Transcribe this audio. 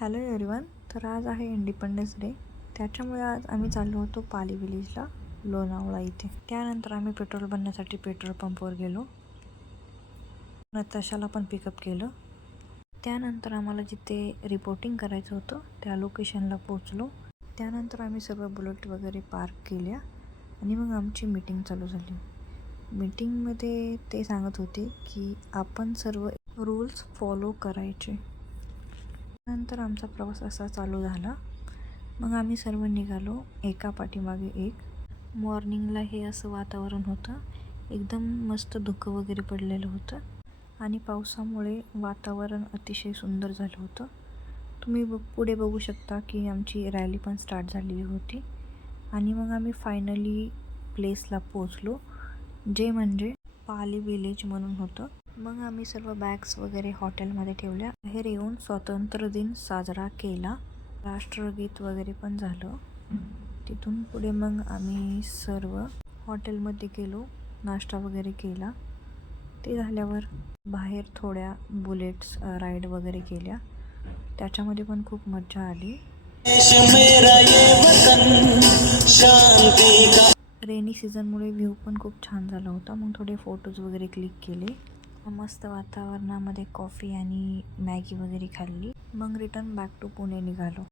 Hello everyone. तर आज आहे इंडिपेंडन्स डे. त्याच्यामुळे आज आम्ही चाललो होतो पाली विलेजला, लोणावळा इथे. त्यानंतर आम्ही पेट्रोल भरण्यासाठी पेट्रोल पंपवर गेलो. नताशाला पण पिकअप केलं. त्यानंतर आम्हाला जिथे रिपोर्टिंग करायचं होतं त्या लोकेशनला पोचलो. त्यानंतर आम्ही सर्व बुलेट वगैरे पार्क केल्या आणि मग आमची मीटिंग चालू झाली. मीटिंगमध्ये ते सांगत होते की आपण सर्व रूल्स फॉलो करायचे. नंतर आमचा प्रवास असा चालू झाला. मग आम्ही सर्व निघालो एका पाठीमागे एक. मॉर्निंगला हे असं वातावरण होतं, एकदम मस्त धुकं वगैरे पडलेलं होतं आणि पावसामुळे वातावरण अतिशय सुंदर झालं होतं. तुम्ही पुढे बघू शकता की आमची रॅली पण स्टार्ट झालेली होती आणि मग आम्ही फायनली प्लेसला पोचलो, जे म्हणजे पाली विलेज म्हणून होतं. मग आम्ही सर्व बॅग्स वगैरे हॉटेलमध्ये ठेवल्या. बाहेर येऊन स्वातंत्र्य दिन साजरा केला. राष्ट्रगीत वगैरे पण झालं. तिथून पुढे मग आम्ही सर्व हॉटेलमध्ये गेलो, नाश्ता वगैरे केला. ते झाल्यावर बाहेर थोड्या बुलेट्स राईड वगैरे केल्या. त्याच्यामध्ये पण खूप मजा आली. रेनी सीझनमुळे व्ह्यू पण खूप छान झाला होता. मग थोडे फोटोज वगैरे क्लिक केले. मस्त वातावरणामध्ये कॉफी आणि मॅगी वगैरे खाल्ली. मग रिटर्न बॅक टू पुणे निघालो.